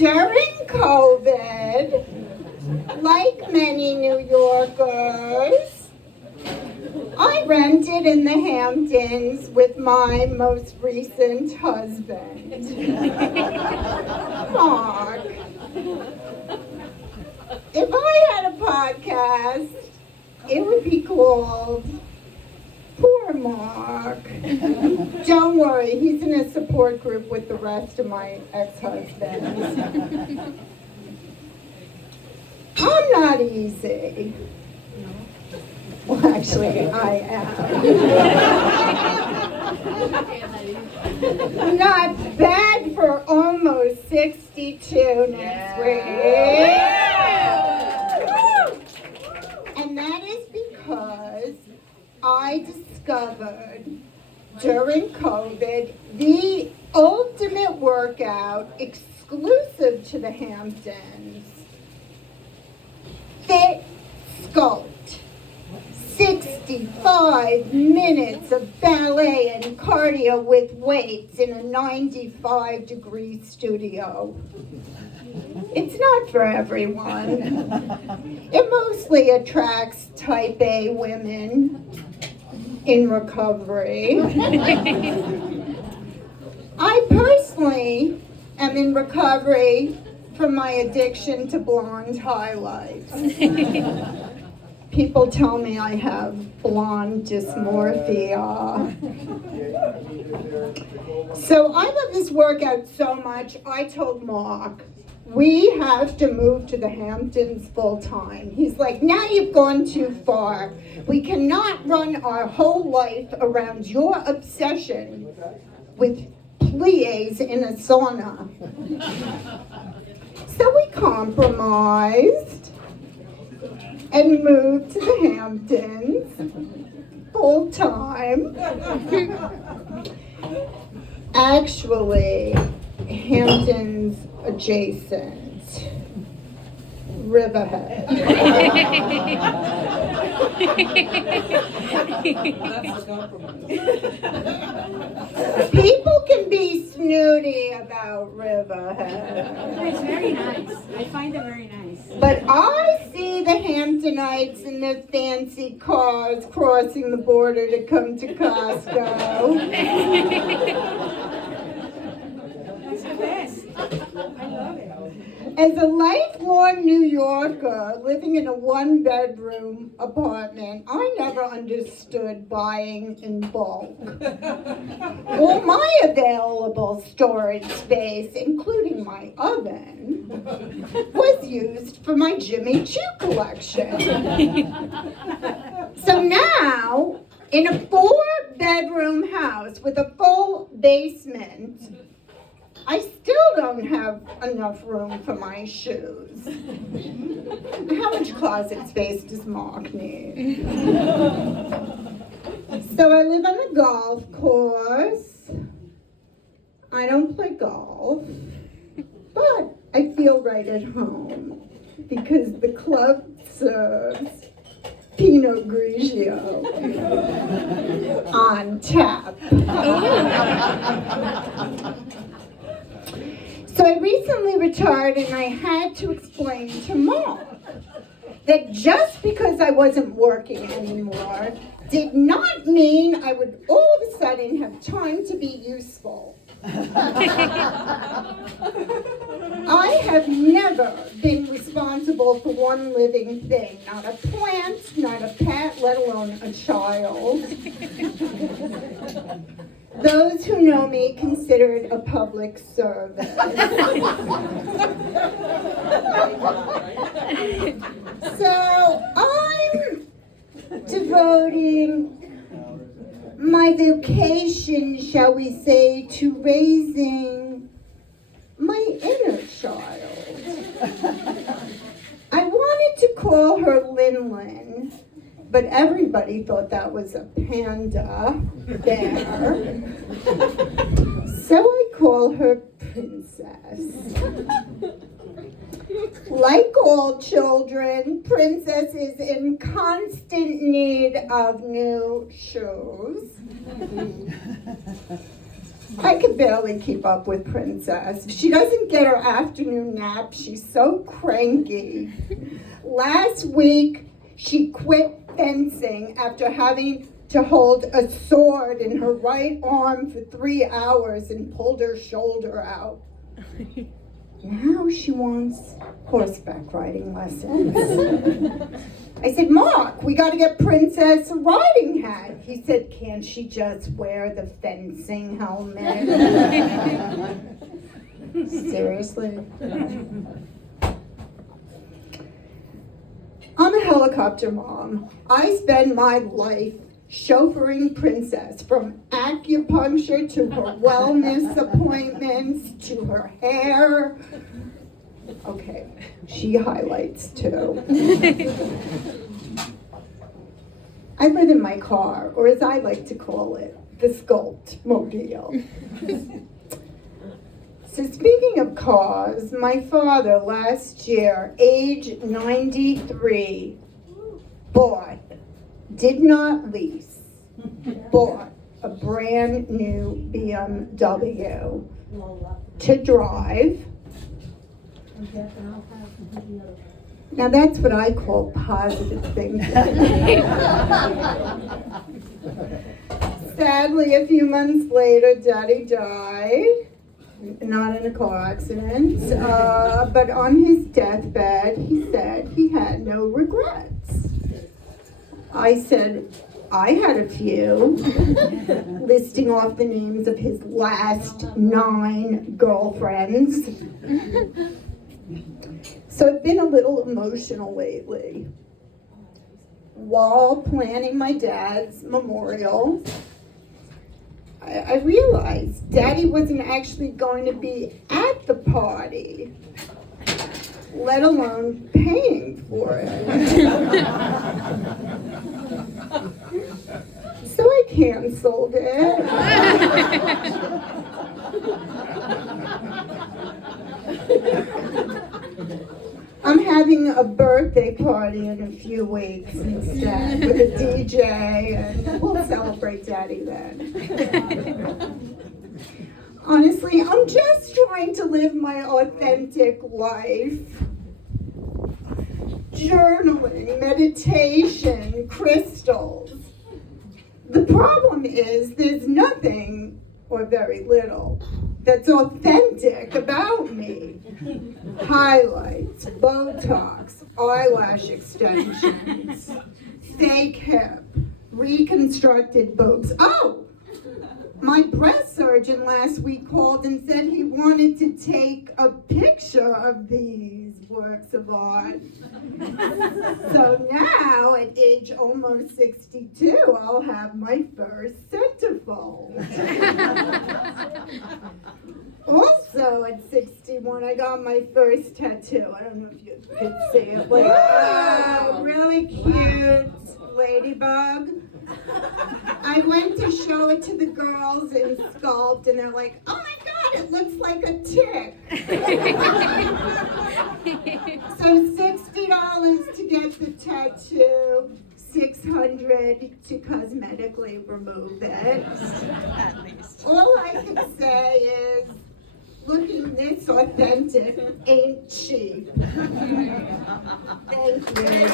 During COVID, like many New Yorkers, I rented in the Hamptons with my most recent husband, Mark. If I had a podcast, it would be called Poor Mark. Don't worry, he's in a support group with the rest of my ex-husbands. I'm not easy. Well, actually, I am. Not bad for almost 62 next week. And that is because I discovered during COVID the ultimate workout exclusive to the Hamptons. Fit Sculpt. 65 minutes of ballet and cardio with weights in a 95-degree studio. It's not for everyone. It mostly attracts type A women in recovery. I personally am in recovery from my addiction to blonde highlights. People tell me I have blonde dysmorphia. So I love this workout so much, I told Mark, we have to move to the Hamptons full time. He's like, now you've gone too far. We cannot run our whole life around your obsession with plies in a sauna. So we compromised and moved to the Hamptons full time. Actually, Hamptons adjacent, Riverhead. People can be snooty about Riverhead. It's very nice. I find it very nice. But I see the Hamptonites in their fancy cars crossing the border to come to Costco. It's the best. I love it. As a lifelong New Yorker living in a one-bedroom apartment, I never understood buying in bulk. All my available storage space, including my oven, was used for my Jimmy Choo collection. So now, in a 4-bedroom house with a full basement, I still don't have enough room for my shoes. How much closet space does Mark need? So I live on a golf course. I don't play golf, but I feel right at home because the club serves Pinot Grigio on tap. So I recently retired and I had to explain to Mark that just because I wasn't working anymore did not mean I would all of a sudden have time to be useful. I have never been responsible for one living thing, not a plant, not a pet, let alone a child. Those who know me consider it a public service. So I'm devoting my vocation, shall we say, to raising my inner child. I wanted to call her Lynne, but everybody thought that was a panda bear. So I call her Princess. Like all children, Princess is in constant need of new shoes. I could barely keep up with Princess. If she doesn't get her afternoon nap, she's so cranky. Last week, she quit fencing after having to hold a sword in her right arm for 3 hours and pulled her shoulder out. Now she wants horseback riding lessons. I said, Mark, we got to get Princess a riding hat. He said, can't she just wear the fencing helmet? Seriously? I'm a helicopter mom. I spend my life chauffeuring Princess from acupuncture to her wellness appointments to her hair. Okay, she highlights too. I live in my car, or as I like to call it, the Sculpt-mobile. So speaking of cars, my father last year, age 93, did not lease, bought a brand new BMW to drive. Now that's what I call positive thinking. Sadly, a few months later, Daddy died. Not in a car accident, but on his deathbed, he said he had no regrets. I said, I had a few, listing off the names of his last 9 girlfriends. So I've been a little emotional lately. While planning my dad's memorial, I realized Daddy wasn't actually going to be at the party, let alone paying for it. So I canceled it. I'm having a birthday party in a few weeks instead with a DJ, and we'll celebrate Daddy then. Honestly, I'm just trying to live my authentic life. Journaling, meditation, crystals. The problem is there's nothing, or very little, that's authentic about me. Highlights, Botox, eyelash extensions, fake hip, reconstructed boobs. Oh! My breast surgeon last week called and said he wanted to take a picture of these works of art. So now, at age almost 62, I'll have my first centerfold. Also, at 61, I got my first tattoo. I don't know if you could see it. Like, oh, really cute ladybug. I went to show it to the girls in Sculpt, and they're like, oh my God, it looks like a tick. So $60 to get the tattoo, $600 to cosmetically remove it. At least. All I can say is, looking this authentic ain't cheap. Thank you.